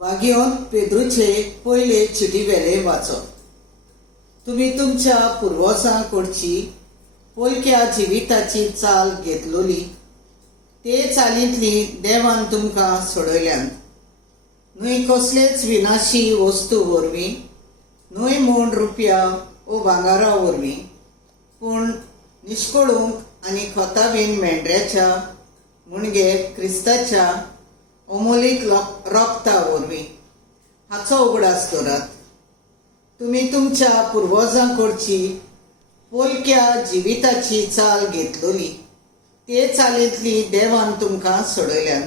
वागयोन पेद्रूचे पयले चिटी वेले वाचप. तुम्ही तुमच्या पुर्वजांकडची पोलक्या जिविताची चाल घेतलोली, ते चालींतली देवान तुमकां सोडयल्यान. न्हय कसलेच विनाशी वस्तू वरवीं, न्हय म्हूण रुपया वो भांगारा वरवीं, पूण निश्कळूंक आनी खोताबीन मेंढऱ्याच्या म्हणजे क्रिस्ताच्या अमोलीक रक्ता वरवीं हाचो उगडास करात. तुम्ही तुमच्या पुर्वजांकडची पोलक्या जिविताची चाल घेतलोली, ते चालींतली देवान तुमकां सोडयल्यान.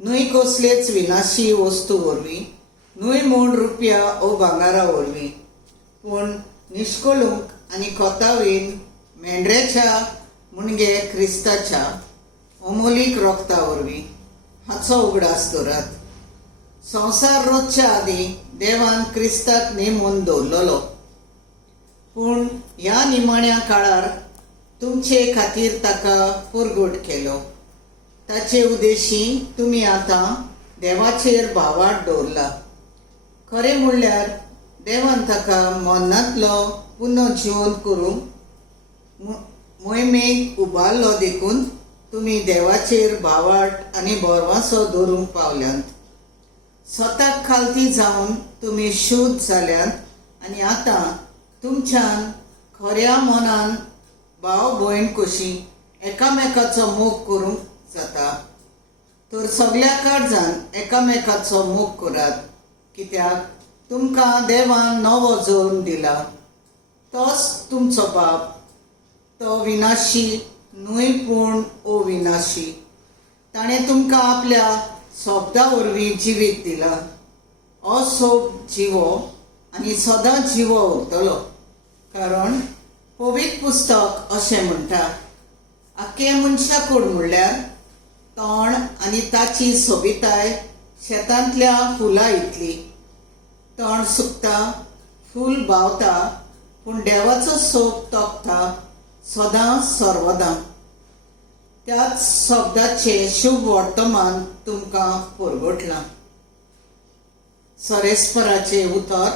न्हय कसलेच विनाशी वस्तू वरवीं, न्हय म्हूण रुपया वो भांगारा वरवीं, पूण निश्कळूंक आनी खोतावीन मेंढऱ्याच्या म्हणजे क्रिस्ताच्या अमोलीक रक्ता वरवीं हाचो उगडास करात. संवसार रचच्या आदी देवान क्रिस्ताक नेमून दवरलेलो, पूण ह्या निमाण्या काळार तुमचे खातीर ताका परगट केलो. ताचे उद्देशी तुम्ही आतां देवाचेर भावार्थ दवरला. खरें म्हणल्यार देवान ताका मरणांतलो पुनर्जीवन करूंक मोहिमेक उबारलो, देखून तुम्ही देवाचेर भावार्थ आनी भरवंसो दवरूंक पावल्यांत. स्वताक खालती जावन तुम्ही शुद्ध जाल्यांत आनी आतां तुमच्यान खऱ्या मनान भाव भयण कशी एकामेकाचो मोग करूंक जाता. तर सगळ्या काळजान एकामेकाचो मोग करात, कित्याक तुमकां देवान नवो जल्म दिला. तोच तुमचो बाप, तो विनाशी न्हय पूण अविनाशी. ताणें तुमकां आपल्या सोबता वरवीं जिवीत दिला. हो सोब जिवो आनी सदां जिवो उरतलो, कारण पवित्र पुस्तक अशें म्हणटा, आख्खे मनशाकूड म्हणल्यार तोंड आनी ताची सोबिताय शेतांतल्या फुलां इतली. तोंड सुकता, फूल बावता, पूण देवाचो सोब तोखता सदां सर्वदां. त्याच शब्दाचे शुभ वर्तमान तुमकां परगटलां. सरेस्पराचे उतर